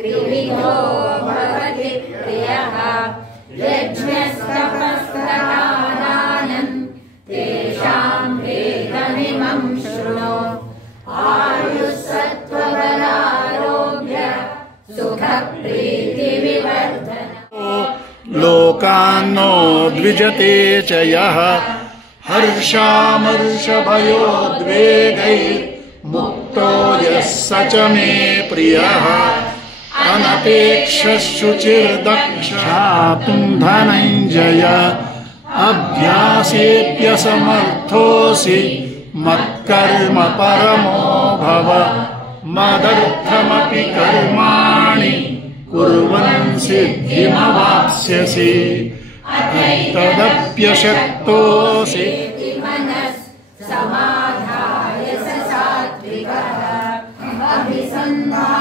त्रिविधो भवति प्रियः यज्ञस्तपस्तदानानं तेषां वेदमिमं शृणु आयुस्सत्त्वबलारोग्य सुखप्रीतिविवर्धनम् लोकान्नो द्विजते च यः हर्षामर्षभयोद्वेगैर्मुक्तो यः स च मे प्रियः अनपेक्षशुचिर्दक्षातुं धनञ्जय अभ्यासेऽप्यसमर्थोऽसि मत्कर्म परमो भव मदर्थमपि कर्माणि कुर्वन् सिद्धिमवाप्स्यसि तदप्यशक्तोऽसि समाधाय स सात्विकः अभिसन्धाय